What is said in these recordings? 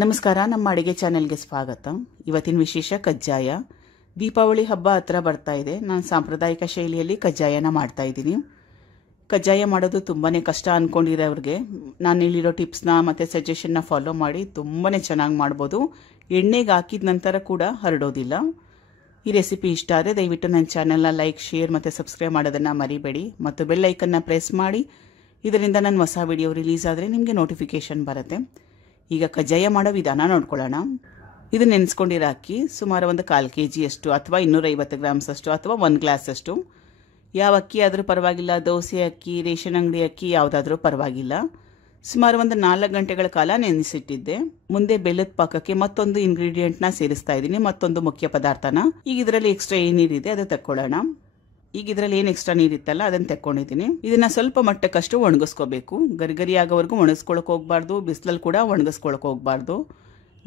ನಮಸ್ಕಾರ, ನಮ್ಮ ಅಡಿಗೆ ಚಾನೆಲ್ಗೆ ಸ್ವಾಗತ. ಇವತ್ತಿನ ವಿಶೇಷ ಕಜ್ಜಾಯ. ದೀಪಾವಳಿ ಹಬ್ಬ ಹತ್ರ ಬರ್ತಾ ಇದೆ. ನಾನು ಸಾಂಪ್ರದಾಯಿಕ ಶೈಲಿಯಲ್ಲಿ ಕಜ್ಜಾಯನ ಮಾಡ್ತಾ ಇದ್ದೀನಿ. ಕಜ್ಜಾಯ ಮಾಡೋದು ತುಂಬಾ ಕಷ್ಟ ಅಂದ್ಕೊಂಡಿರೋರಿಗೆ ನಾನು ಹೇಳಿರೋ ಟಿಪ್ಸ್ನ ಮತ್ತು ಸಜೆಷನ್ನ ಫಾಲೋ ಮಾಡಿ ತುಂಬಾ ಚೆನ್ನಾಗಿ ಮಾಡ್ಬೋದು. ಎಣ್ಣೆಗೆ ಹಾಕಿದ ನಂತರ ಕೂಡ ಹರಡೋದಿಲ್ಲ. ಈ ರೆಸಿಪಿ ಇಷ್ಟ ಆದರೆ ದಯವಿಟ್ಟು ನನ್ನ ಚಾನೆಲ್ನ ಲೈಕ್, ಶೇರ್ ಮತ್ತು ಸಬ್ಸ್ಕ್ರೈಬ್ ಮಾಡೋದನ್ನು ಮರಿಬೇಡಿ. ಮತ್ತು ಬೆಲ್ ಐಕನ್ನ ಪ್ರೆಸ್ ಮಾಡಿ. ಇದರಿಂದ ನನ್ನ ಹೊಸ ವಿಡಿಯೋ ರಿಲೀಸ್ ಆದರೆ ನಿಮಗೆ ನೋಟಿಫಿಕೇಷನ್ ಬರುತ್ತೆ. ಈಗ ಕಜ್ಜಾಯ ಮಾಡೋ ವಿಧಾನ ನೋಡ್ಕೊಳ್ಳೋಣ. ಇದು ನೆನೆಸ್ಕೊಂಡಿರೋ ಅಕ್ಕಿ ಸುಮಾರು ಒಂದು 1/4 kg ಅಷ್ಟು ಅಥವಾ 250 ಗ್ರಾಮ್ಸ್ ಅಷ್ಟು ಅಥವಾ 1 ಗ್ಲಾಸ್ ಅಷ್ಟು. ಯಾವ ಅಕ್ಕಿ ಆದರೂ ಪರವಾಗಿಲ್ಲ, ದೋಸೆ ಅಕ್ಕಿ, ರೇಷನ್ ಅಂಗಡಿ ಅಕ್ಕಿ ಯಾವುದಾದ್ರೂ ಪರವಾಗಿಲ್ಲ. ಸುಮಾರು ಒಂದು 4 ಗಂಟೆಗಳ ಕಾಲ ನೆನೆಸಿಟ್ಟಿದ್ದೆ. ಮುಂದೆ ಬೆಲ್ಲದ ಪಾಕಕ್ಕೆ ಮತ್ತೊಂದು ಇಂಗ್ರೀಡಿಯೆಂಟ್ನ ಸೇರಿಸ್ತಾ ಇದ್ದೀನಿ, ಮತ್ತೊಂದು ಮುಖ್ಯ ಪದಾರ್ಥನ. ಈಗ ಇದರಲ್ಲಿ ಎಕ್ಸ್ಟ್ರಾ ಏನಿದೆ ಅದು ತಕ್ಕೊಳ್ಳೋಣ. ಈಗ ಇದರಲ್ಲಿ ಏನು ಎಕ್ಸ್ಟ್ರಾ ನೀರಿತ್ತಲ್ಲ ಅದನ್ನು ತೆಕ್ಕೊಂಡಿದ್ದೀನಿ. ಇದನ್ನ ಸ್ವಲ್ಪ ಮಟ್ಟಕ್ಕಷ್ಟು ಒಣಗಿಸ್ಕೋಬೇಕು. ಗರಿಗರಿ ಆಗೋವರೆಗೂ ಒಣಗಿಸ್ಕೊಳಕ್ಕೆ ಹೋಗ್ಬಾರ್ದು, ಬಿಸಿಲಲ್ಲಿ ಕೂಡ ಒಣಗಿಸ್ಕೊಳಕ್ಕೆ ಹೋಗ್ಬಾರ್ದು.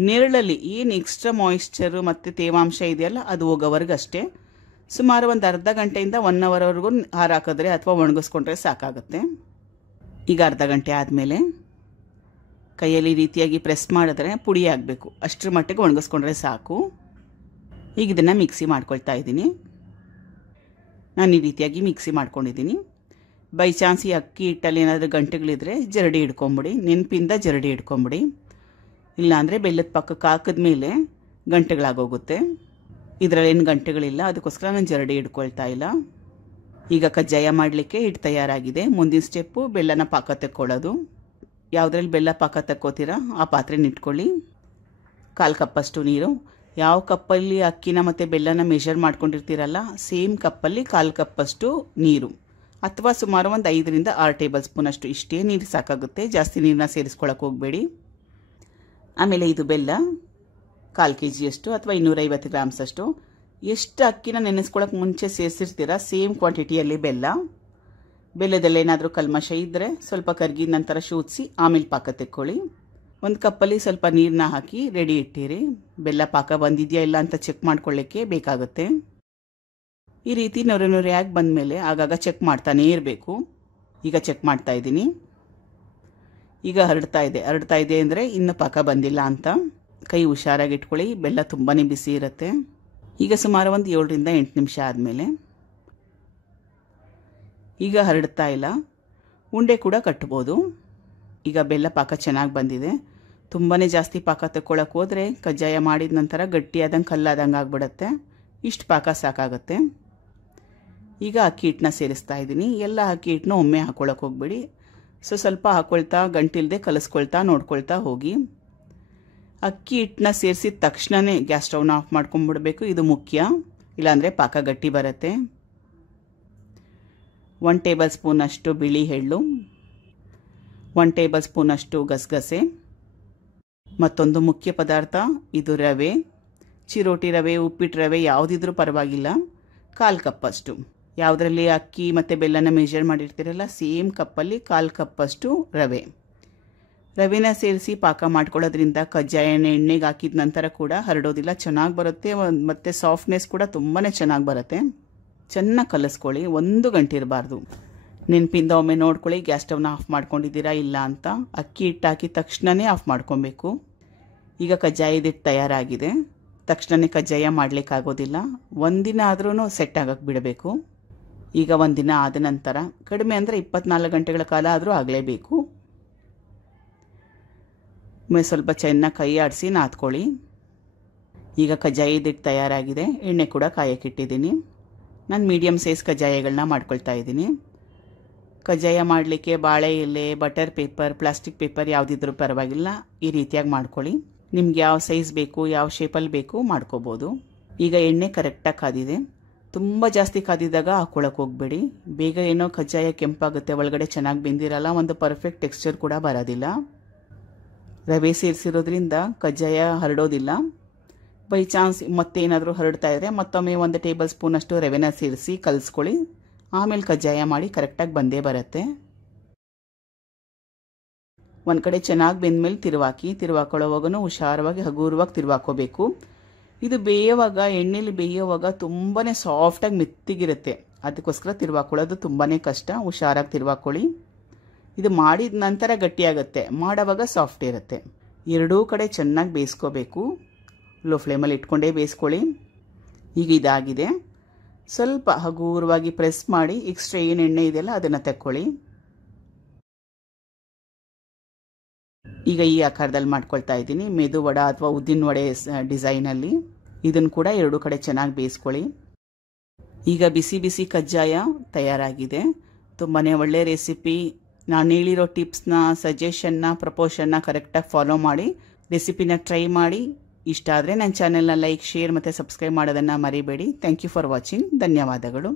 ನೆರಳಲ್ಲಿ ಏನು ಎಕ್ಸ್ಟ್ರಾ ಮಾಯಿಶ್ಚರು ಮತ್ತು ತೇವಾಂಶ ಇದೆಯಲ್ಲ ಅದು ಹೋಗೋವರೆಗೂ ಅಷ್ಟೇ. ಸುಮಾರು ಒಂದು ಅರ್ಧ ಗಂಟೆಯಿಂದ 1 ಅವರ್ವರೆಗೂ ಹಾರಾಕಿದ್ರೆ ಅಥವಾ ಒಣಗಿಸ್ಕೊಂಡ್ರೆ ಸಾಕಾಗುತ್ತೆ. ಈಗ ಅರ್ಧ ಗಂಟೆ ಆದಮೇಲೆ ಕೈಯಲ್ಲಿ ರೀತಿಯಾಗಿ ಪ್ರೆಸ್ ಮಾಡಿದ್ರೆ ಪುಡಿ ಆಗಬೇಕು, ಅಷ್ಟರ ಮಟ್ಟಿಗೆ ಒಣಗಿಸ್ಕೊಂಡ್ರೆ ಸಾಕು. ಈಗ ಇದನ್ನು ಮಿಕ್ಸಿ ಮಾಡ್ಕೊಳ್ತಾ ಇದ್ದೀನಿ. ನಾನು ಈ ರೀತಿಯಾಗಿ ಮಿಕ್ಸಿ ಮಾಡ್ಕೊಂಡಿದ್ದೀನಿ. ಬೈ ಚಾನ್ಸ್ ಈ ಅಕ್ಕಿ ಹಿಟ್ಟಲ್ಲಿ ಏನಾದರೂ ಗಂಟೆಗಳಿದ್ರೆ ಜರಡಿ ಹಿಡ್ಕೊಂಬಿಡಿ, ನೆನಪಿಂದ ಜರಡಿ ಹಿಡ್ಕೊಂಬಿಡಿ. ಇಲ್ಲಾಂದರೆ ಬೆಲ್ಲದ ಪಾಕಕ್ಕೆ ಹಾಕಿದ್ಮೇಲೆ ಗಂಟೆಗಳಾಗೋಗುತ್ತೆ. ಇದರಲ್ಲೇನು ಗಂಟೆಗಳಿಲ್ಲ, ಅದಕ್ಕೋಸ್ಕರ ನಾನು ಜರಡಿ ಹಿಡ್ಕೊಳ್ತಾ ಇಲ್ಲ. ಈಗ ಕಜ್ಜಾಯ ಮಾಡಲಿಕ್ಕೆ ಹಿಟ್ಟು ತಯಾರಾಗಿದೆ. ಮುಂದಿನ ಸ್ಟೆಪ್ಪು ಬೆಲ್ಲನ ಪಾಕ ತೆಕ್ಕೊಳ್ಳೋದು. ಯಾವುದ್ರಲ್ಲಿ ಬೆಲ್ಲ ಪಾಕ ತಕ್ಕೋತೀರಾ ಆ ಪಾತ್ರೆನ ಇಟ್ಕೊಳ್ಳಿ. 1/4 ಕಪ್ಪಷ್ಟು ನೀರು. ಯಾವ ಕಪ್ಪಲ್ಲಿ ಅಕ್ಕಿನ ಮತ್ತು ಬೆಲ್ಲನ ಮೆಷರ್ ಮಾಡ್ಕೊಂಡಿರ್ತೀರಲ್ಲ ಸೇಮ್ ಕಪ್ಪಲ್ಲಿ 1/4 ಕಪ್ಪಷ್ಟು ನೀರು, ಅಥವಾ ಸುಮಾರು ಒಂದು 5ರಿಂದ 6 ಟೇಬಲ್ ಸ್ಪೂನ್ ಅಷ್ಟು. ಇಷ್ಟೇ ನೀರು ಸಾಕಾಗುತ್ತೆ, ಜಾಸ್ತಿ ನೀರನ್ನ ಸೇರಿಸ್ಕೊಳಕ್ಕೆ ಹೋಗಬೇಡಿ. ಆಮೇಲೆ ಇದು ಬೆಲ್ಲ 1/4 kg ಅಷ್ಟು ಅಥವಾ 250 ಗ್ರಾಮ್ಸ್ ಅಷ್ಟು. ಎಷ್ಟು ಅಕ್ಕಿನ ನೆನೆಸ್ಕೊಳಕ್ಕೆ ಮುಂಚೆ ಸೇರಿಸಿರ್ತೀರ ಸೇಮ್ ಕ್ವಾಂಟಿಟಿಯಲ್ಲಿ ಬೆಲ್ಲ. ಬೆಲ್ಲದಲ್ಲೇನಾದರೂ ಕಲ್ಮಶ ಇದ್ದರೆ ಸ್ವಲ್ಪ ಕರಗಿದ ನಂತರ ಶೋಧಿಸಿ ಆಮೇಲೆ ಪಾಕ ತೆಕ್ಕೊಳ್ಳಿ. 1 ಕಪ್ಪಲ್ಲಿ ಸ್ವಲ್ಪ ನೀರನ್ನ ಹಾಕಿ ರೆಡಿ ಇಟ್ಟಿರಿ. ಬೆಲ್ಲ ಪಾಕ ಬಂದಿದೆಯಾ ಇಲ್ಲ ಅಂತ ಚೆಕ್ ಮಾಡ್ಕೊಳ್ಳಿಕ್ಕೆ ಬೇಕಾಗುತ್ತೆ. ಈ ರೀತಿ ನೊರೆ ಬಂದಮೇಲೆ ಆಗಾಗ ಚೆಕ್ ಮಾಡ್ತಾನೇ ಇರಬೇಕು. ಈಗ ಚೆಕ್ ಮಾಡ್ತಾ ಇದ್ದೀನಿ. ಈಗ ಹರಡ್ತಾ ಇದೆ ಅಂದರೆ ಇನ್ನು ಪಾಕ ಬಂದಿಲ್ಲ ಅಂತ. ಕೈ ಹುಷಾರಾಗಿ ಇಟ್ಕೊಳ್ಳಿ, ಬೆಲ್ಲ ತುಂಬಾ ಬಿಸಿ ಇರುತ್ತೆ. ಈಗ ಸುಮಾರು ಒಂದು 7ರಿಂದ 8 ನಿಮಿಷ ಆದಮೇಲೆ ಈಗ ಹರಡ್ತಾ ಇಲ್ಲ, ಉಂಡೆ ಕೂಡ ಕಟ್ಬೋದು. ಈಗ ಬೆಲ್ಲ ಪಾಕ ಚೆನ್ನಾಗಿ ಬಂದಿದೆ. ತುಂಬಾ ಜಾಸ್ತಿ ಪಾಕ ತಗೊಳಕ್ಕೆ ಹೋದರೆ ಕಜ್ಜಾಯ ಮಾಡಿದ ನಂತರ ಗಟ್ಟಿಯಾದಂಗೆ ಕಲ್ಲಾದಂಗೆ ಆಗಿಬಿಡುತ್ತೆ. ಇಷ್ಟು ಪಾಕ ಸಾಕಾಗುತ್ತೆ. ಈಗ ಅಕ್ಕಿ ಹಿಟ್ಟನ್ನ ಸೇರಿಸ್ತಾ ಇದ್ದೀನಿ. ಎಲ್ಲ ಅಕ್ಕಿ ಹಿಟ್ಟನ್ನ ಒಮ್ಮೆ ಹಾಕ್ಕೊಳಕ್ಕೆ ಹೋಗ್ಬೇಡಿ. ಸ್ವಲ್ಪ ಹಾಕ್ಕೊಳ್ತಾ ಗಂಟಿಲ್ದೆ ಕಲಿಸ್ಕೊಳ್ತಾ ನೋಡ್ಕೊಳ್ತಾ ಹೋಗಿ. ಅಕ್ಕಿ ಹಿಟ್ಟನ್ನ ಸೇರಿಸಿದ ತಕ್ಷಣವೇ ಗ್ಯಾಸ್ ಸ್ಟವ್ನ ಆಫ್ ಮಾಡ್ಕೊಂಡ್ಬಿಡ್ಬೇಕು, ಇದು ಮುಖ್ಯ. ಇಲ್ಲಾಂದರೆ ಪಾಕ ಗಟ್ಟಿ ಬರುತ್ತೆ. 1 ಟೇಬಲ್ ಸ್ಪೂನ್ ಅಷ್ಟು ಬಿಳಿ ಎಳ್ಳು, 1 ಟೇಬಲ್ ಸ್ಪೂನ್ ಅಷ್ಟು ಗಸಗಸೆ, ಮತ್ತೊಂದು ಮುಖ್ಯ ಪದಾರ್ಥ ಇದು ರವೆ. ಚಿರೋಟಿ ರವೆ, ಉಪ್ಪಿಟ್ಟು ರವೆ ಯಾವುದಿದ್ರೂ ಪರವಾಗಿಲ್ಲ. 1/4 ಕಪ್ಪಷ್ಟು. ಯಾವುದರಲ್ಲಿ ಅಕ್ಕಿ ಮತ್ತು ಬೆಲ್ಲನ ಮೆಷರ್ ಮಾಡಿರ್ತೀರಲ್ಲ ಸೇಮ್ ಕಪ್ಪಲ್ಲಿ 1/4 ಕಪ್ಪಷ್ಟು ರವೆನ ಸೇರಿಸಿ ಪಾಕ ಮಾಡ್ಕೊಳ್ಳೋದ್ರಿಂದ ಕಜ್ಜಾಯನ ಎಣ್ಣೆಗೆ ಹಾಕಿದ ನಂತರ ಕೂಡ ಹರಡೋದಿಲ್ಲ, ಚೆನ್ನಾಗಿ ಬರುತ್ತೆ. ಮತ್ತು ಸಾಫ್ಟ್ನೆಸ್ ಕೂಡ ತುಂಬಾ ಚೆನ್ನಾಗಿ ಬರುತ್ತೆ. ಚೆನ್ನಾಗಿ ಕಲಿಸ್ಕೊಳ್ಳಿ, 1 ಗಂಟೆ ಇರಬಾರ್ದು. ನೆನಪಿಂದ ಒಮ್ಮೆ ನೋಡ್ಕೊಳ್ಳಿ ಗ್ಯಾಸ್ ಸ್ಟವ್ನ ಆಫ್ ಮಾಡ್ಕೊಂಡಿದ್ದೀರಾ ಇಲ್ಲ ಅಂತ. ಅಕ್ಕಿ ಹಿಟ್ಟು ಹಾಕಿದ ತಕ್ಷಣವೇ ಆಫ್ ಮಾಡ್ಕೊಬೇಕು. ಈಗ ಕಜ್ಜಾಯದ ಹಿಟ್ಟು ತಯಾರಾಗಿದೆ. ತಕ್ಷಣವೇ ಕಜ್ಜಾಯ ಮಾಡಲಿಕ್ಕಾಗೋದಿಲ್ಲ, ಒಂದಿನ ಆದ್ರೂ ಸೆಟ್ ಆಗಕ್ಕೆ ಬಿಡಬೇಕು. ಈಗ ಒಂದಿನ ಆದ ನಂತರ ಕಡಿಮೆ ಅಂದರೆ 24 ಗಂಟೆಗಳ ಕಾಲ ಆದರೂ ಆಗಲೇಬೇಕು. ಸ್ವಲ್ಪ ಚೆನ್ನಾಗಿ ಕೈ ಆಡಿಸಿ ನಾದ್ಕೊಳ್ಳಿ. ಈಗ ಕಜ್ಜಾಯದ ಹಿಟ್ಟು ತಯಾರಾಗಿದೆ. ಎಣ್ಣೆ ಕೂಡ ಕಾಯಕ್ಕಿಟ್ಟಿದ್ದೀನಿ. ನಾನು ಮೀಡಿಯಮ್ ಸೈಜ್ ಕಜ್ಜಾಯಗಳನ್ನ ಮಾಡ್ಕೊಳ್ತಾ ಇದ್ದೀನಿ. ಕಜ್ಜಾಯ ಮಾಡಲಿಕ್ಕೆ ಬಾಳೆ ಎಲೆ, ಬಟರ್ ಪೇಪರ್, ಪ್ಲಾಸ್ಟಿಕ್ ಪೇಪರ್ ಯಾವುದಿದ್ರೂ ಪರವಾಗಿಲ್ಲ. ಈ ರೀತಿಯಾಗಿ ಮಾಡ್ಕೊಳ್ಳಿ. ನಿಮ್ಗೆ ಯಾವ ಸೈಜ್ ಬೇಕು, ಯಾವ ಶೇಪಲ್ಲಿ ಬೇಕು ಮಾಡ್ಕೋಬೋದು. ಈಗ ಎಣ್ಣೆ ಕರೆಕ್ಟಾಗಿ ಕಾದಿದೆ. ತುಂಬ ಜಾಸ್ತಿ ಕಾದಿದಾಗ ಹಾಕ್ಕೊಳಕ್ಕೆ ಹೋಗಬೇಡಿ. ಬೇಗ ಏನೋ ಕಜ್ಜಾಯ ಕೆಂಪಾಗುತ್ತೆ, ಒಳಗಡೆ ಚೆನ್ನಾಗಿ ಬೆಂದಿರಲ್ಲ, ಒಂದು ಪರ್ಫೆಕ್ಟ್ ಟೆಕ್ಸ್ಚರ್ ಕೂಡ ಬರೋದಿಲ್ಲ. ರವೆ ಸೇರಿಸಿರೋದ್ರಿಂದ ಕಜ್ಜಾಯ ಹರಡೋದಿಲ್ಲ. ಬೈ ಚಾನ್ಸ್ ಮತ್ತೇನಾದರೂ ಹರಡ್ತಾ ಇದ್ದರೆ ಮತ್ತೊಮ್ಮೆ 1 ಟೇಬಲ್ ಸ್ಪೂನ್ ಅಷ್ಟು ರವೆನ ಸೇರಿಸಿ ಕಲಿಸ್ಕೊಳ್ಳಿ. ಆಮೇಲೆ ಕಜ್ಜಾಯ ಮಾಡಿ ಕರೆಕ್ಟಾಗಿ ಬಂದೇ ಬರುತ್ತೆ. ಒಂದು ಕಡೆ ಚೆನ್ನಾಗಿ ಬೆಂದಮೇಲೆ ತಿರುವಾಕೊಳ್ಳೋವಾಗೂ ಹುಷಾರವಾಗಿ ಹಗುರವಾಗಿ ತಿರುವಾಕೋಬೇಕು. ಇದು ಬೇಯುವಾಗ, ಎಣ್ಣೆಲಿ ಬೇಯುವಾಗ ತುಂಬಾ ಸಾಫ್ಟಾಗಿ ಮೆತ್ತಿಗಿರುತ್ತೆ. ಅದಕ್ಕೋಸ್ಕರ ತಿರುವಾಕೊಳ್ಳೋದು ತುಂಬಾ ಕಷ್ಟ. ಹುಷಾರಾಗಿ ತಿರುವಾಕೊಳ್ಳಿ. ಇದು ಮಾಡಿದ ನಂತರ ಗಟ್ಟಿಯಾಗುತ್ತೆ, ಮಾಡೋವಾಗ ಸಾಫ್ಟ್ ಇರುತ್ತೆ. ಎರಡೂ ಕಡೆ ಚೆನ್ನಾಗಿ ಬೇಯಿಸ್ಕೋಬೇಕು. ಲೋ ಫ್ಲೇಮಲ್ಲಿ ಇಟ್ಕೊಂಡೇ ಬೇಯಿಸ್ಕೊಳ್ಳಿ. ಈಗ ಇದಾಗಿದೆ. ಸ್ವಲ್ಪ ಹಗುರವಾಗಿ ಪ್ರೆಸ್ ಮಾಡಿ ಎಕ್ಸ್ಟ್ರಾ ಏನು ಎಣ್ಣೆ ಇದೆಯಲ್ಲ ಅದನ್ನು ತಕ್ಕೊಳ್ಳಿ. ಈಗ ಈ ಆಕಾರದಲ್ಲಿ ಮಾಡ್ಕೊಳ್ತಾ ಇದ್ದೀನಿ, ಮೆದು ವಡ ಅಥವಾ ಉದ್ದಿನ ವಡೆ ಡಿಸೈನಲ್ಲಿ. ಇದನ್ನು ಕೂಡ ಎರಡೂ ಕಡೆ ಚೆನ್ನಾಗಿ ಬೇಯಿಸ್ಕೊಳ್ಳಿ. ಈಗ ಬಿಸಿ ಬಿಸಿ ಕಜ್ಜಾಯ ತಯಾರಾಗಿದೆ. ತುಂಬಾ ಒಳ್ಳೆ ರೆಸಿಪಿ. ನಾನು ಹೇಳಿರೋ ಟಿಪ್ಸ್ನ, ಸಜೆಷನ್ನ, ಪ್ರಪೋಷನ್ನ ಕರೆಕ್ಟಾಗಿ ಫಾಲೋ ಮಾಡಿ ರೆಸಿಪಿನ ಟ್ರೈ ಮಾಡಿ. ಇಷ್ಟ ಆದರೆ ನನ್ನ ಚಾನೆಲ್ನ ಲೈಕ್, ಶೇರ್ ಮತ್ತು ಸಬ್ಸ್ಕ್ರೈಬ್ ಮಾಡೋದನ್ನು ಮರಿಬೇಡಿ. Thank you for watching. ಧನ್ಯವಾದಗಳು.